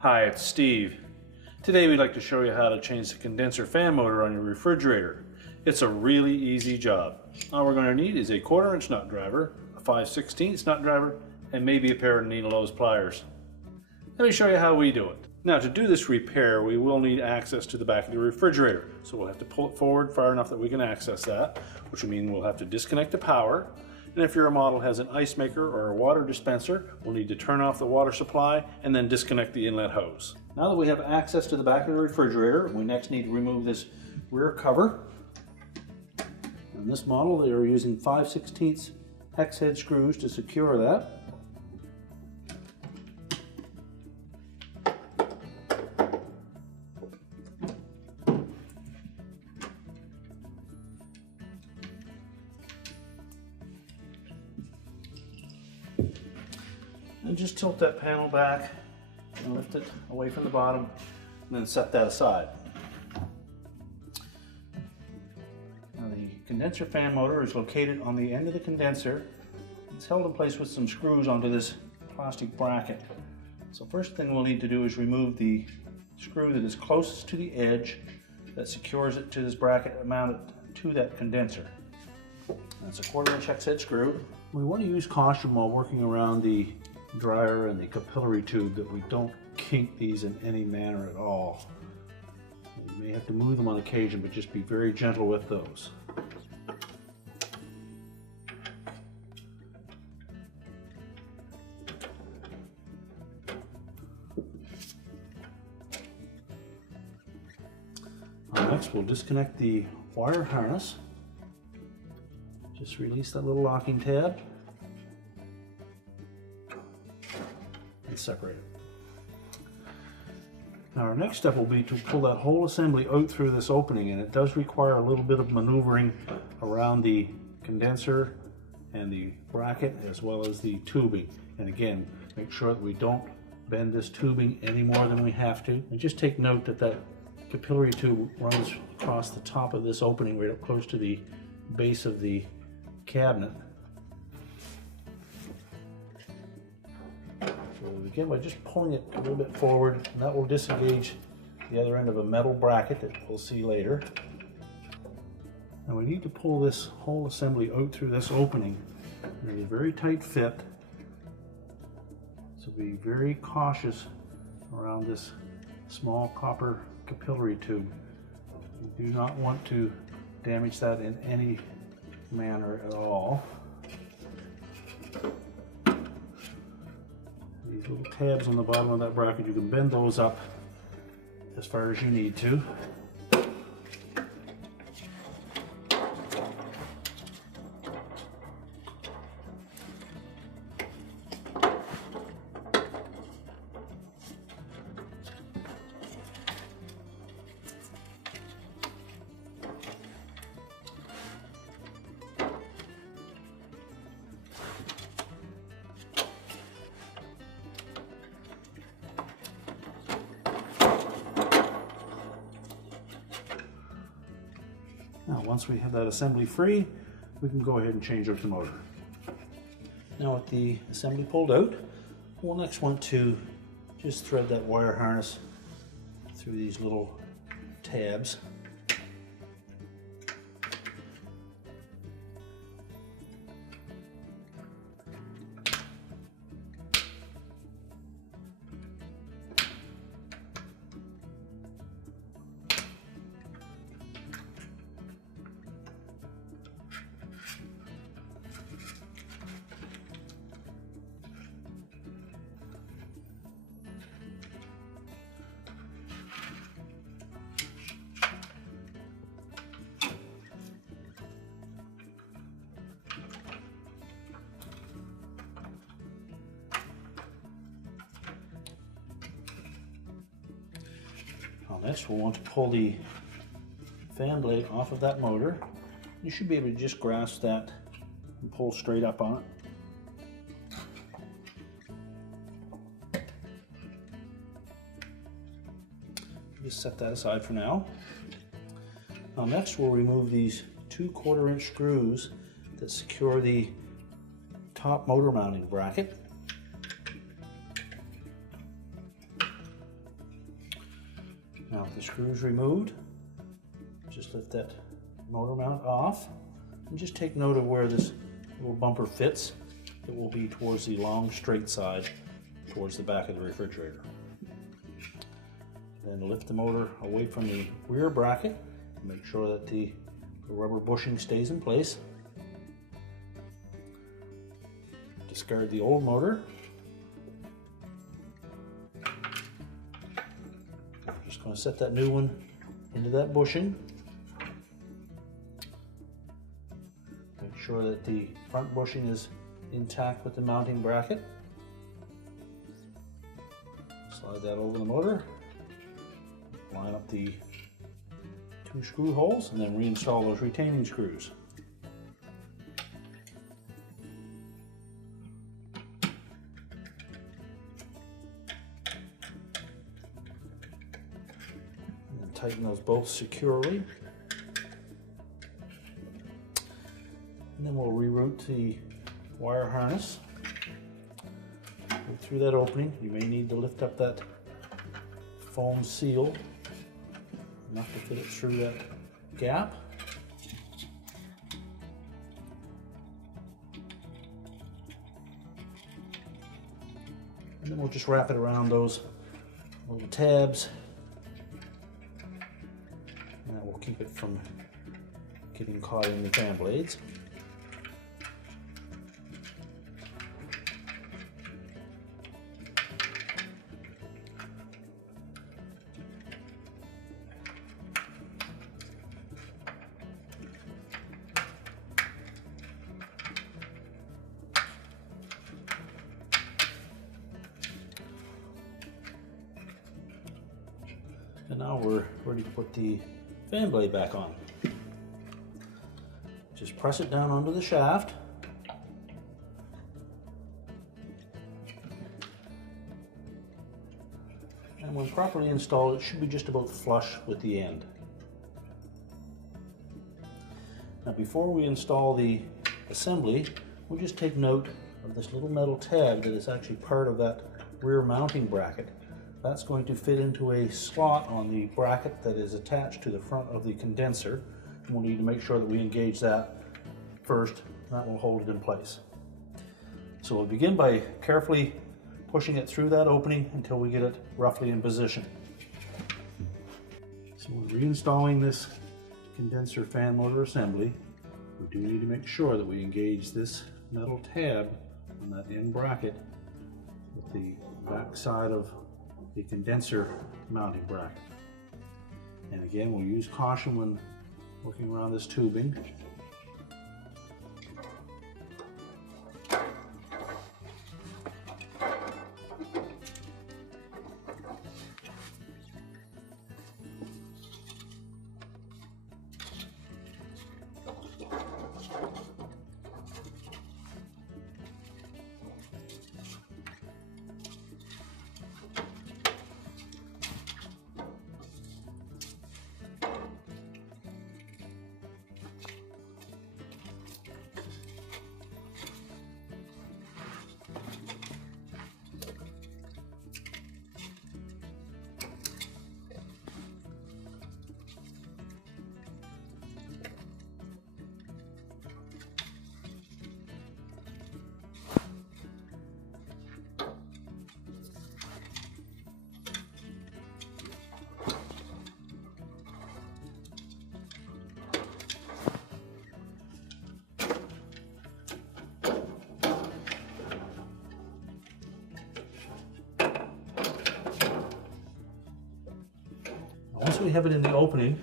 Hi, it's Steve. Today we'd like to show you how to change the condenser fan motor on your refrigerator. It's a really easy job. All we're going to need is a 1/4 inch nut driver, a 5/16 nut driver, and maybe a pair of needle-nose pliers. Let me show you how we do it. Now, to do this repair, we will need access to the back of the refrigerator. So we'll have to pull it forward far enough that we can access that, which will mean we'll have to disconnect the power. And if your model has an ice maker or a water dispenser, we'll need to turn off the water supply and then disconnect the inlet hose. Now that we have access to the back of the refrigerator, we next need to remove this rear cover. On this model, they are using 5/16 hex head screws to secure that. And just tilt that panel back and lift it away from the bottom and then set that aside. Now, the condenser fan motor is located on the end of the condenser. It's held in place with some screws onto this plastic bracket. So first thing we'll need to do is remove the screw that is closest to the edge that secures it to this bracket mounted to that condenser. That's a 1/4 inch hex head screw. We want to use caution while working around the dryer and the capillary tube that we don't kink these in any manner at all. You may have to move them on occasion, but just be very gentle with those. Next, we'll disconnect the wire harness. Just release that little locking tab and separate it. Now our next step will be to pull that whole assembly out through this opening, and it does require a little bit of maneuvering around the condenser and the bracket as well as the tubing. And again, make sure that we don't bend this tubing any more than we have to. And just take note that that capillary tube runs across the top of this opening right up close to the base of the cabinet. So we begin by just pulling it a little bit forward, and that will disengage the other end of a metal bracket that we'll see later. Now we need to pull this whole assembly out through this opening. It's a very tight fit, so be very cautious around this small copper capillary tube. You do not want to damage that in any manner at all. These little tabs on the bottom of that bracket, you can bend those up as far as you need to. Now, once we have that assembly free, we can go ahead and change out the motor. Now with the assembly pulled out, we'll next want to just thread that wire harness through these little tabs. Next, we'll want to pull the fan blade off of that motor. You should be able to just grasp that and pull straight up on it. Just set that aside for now. Now next, we'll remove these 2 1/4 inch screws that secure the top motor mounting bracket. Now with the screws removed, just lift that motor mount off and just take note of where this little bumper fits. It will be towards the long straight side, towards the back of the refrigerator. Then lift the motor away from the rear bracket and make sure that the rubber bushing stays in place. Discard the old motor. I'm just going to set that new one into that bushing. Make sure that the front bushing is intact with the mounting bracket. Slide that over the motor. Line up the 2 screw holes and then reinstall those retaining screws. And tighten those both securely. And then we'll reroute the wire harness. Go through that opening. You may need to lift up that foam seal enough to fit it through that gap. And then we'll just wrap it around those little tabs, and that will keep it from getting caught in the fan blades. And now we're ready to put the fan blade back on. Just press it down onto the shaft. And when properly installed, it should be just about flush with the end. Now before we install the assembly, we'll just take note of this little metal tab that is actually part of that rear mounting bracket. That's going to fit into a slot on the bracket that is attached to the front of the condenser. And we'll need to make sure that we engage that first. That will hold it in place. So we'll begin by carefully pushing it through that opening until we get it roughly in position. So we're reinstalling this condenser fan motor assembly. We do need to make sure that we engage this metal tab on that end bracket with the back side of the condenser mounting bracket. And again, we'll use caution when working around this tubing. Once we have it in the opening,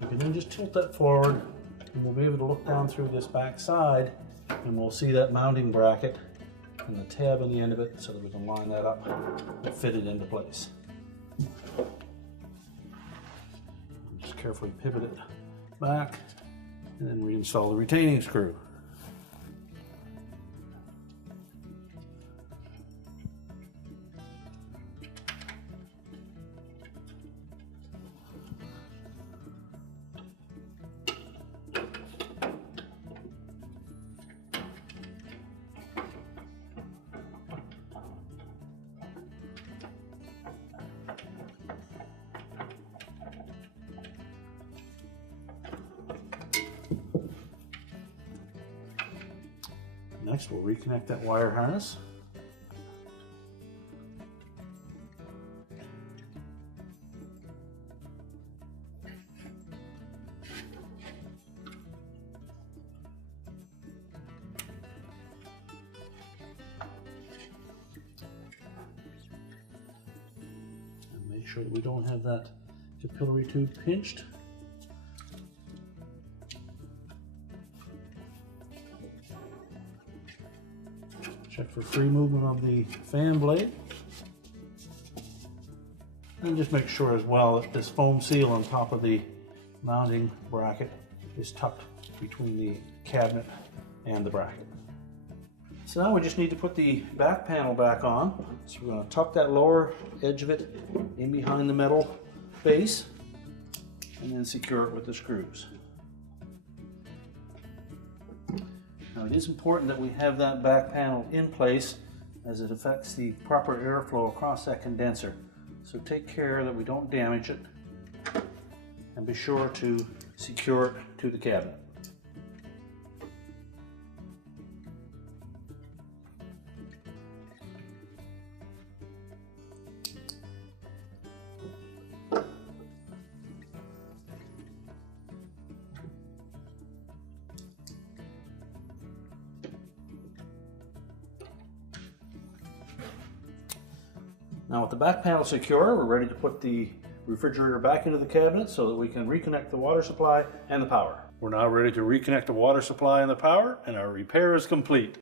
we can then just tilt that forward and we'll be able to look down through this back side and we'll see that mounting bracket and the tab on the end of it so that we can line that up and fit it into place. Just carefully pivot it back and then reinstall the retaining screw. Next, we'll reconnect that wire harness. And make sure that we don't have that capillary tube pinched. Check for free movement of the fan blade. And just make sure as well that this foam seal on top of the mounting bracket is tucked between the cabinet and the bracket. So now we just need to put the back panel back on. So we're going to tuck that lower edge of it in behind the metal base and then secure it with the screws. Now it is important that we have that back panel in place as it affects the proper airflow across that condenser. So take care that we don't damage it and be sure to secure it to the cabinet. Now with the back panel secure, we're ready to put the refrigerator back into the cabinet so that we can reconnect the water supply and the power. We're now ready to reconnect the water supply and the power, and our repair is complete.